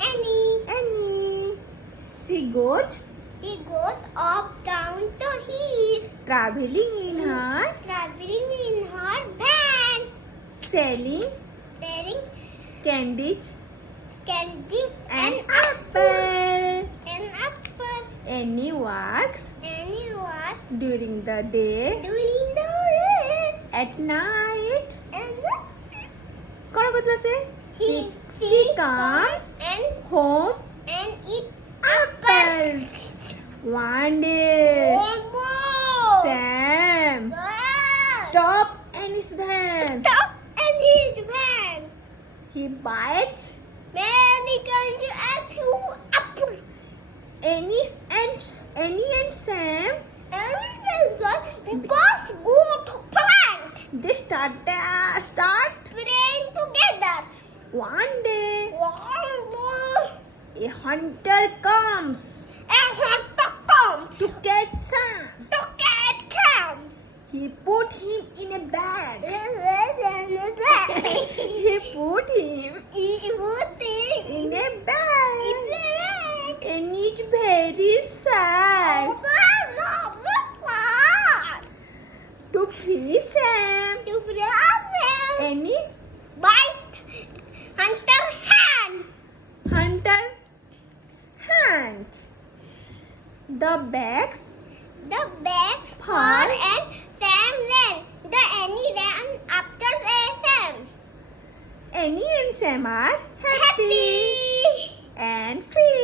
Annie. She goes He goes up down the hill, traveling in her traveling in her van, selling wearing candies candy and apple. and apple. Annie walks And he was during the day. doing the work. At night. And કોણ બદલાશે? she comes and Home eat apples. One day. Sam stop Annie's van. Stop and his van. He bites Many candy and few apples. Annie and Sam. Because go to plant. They start Playing together. one day. One more. A hunter comes And hunter comes to catch Sam. to catch him. He put him in a bag. He put him He put him in a in bag. the bag. And it's very sad to free Sam. Annie Bite hunter hand. hunter's hand. The bags The best Paul Paul and Sam ran. The Annie ran after Sam. Annie and Sam are happy Happy. and free.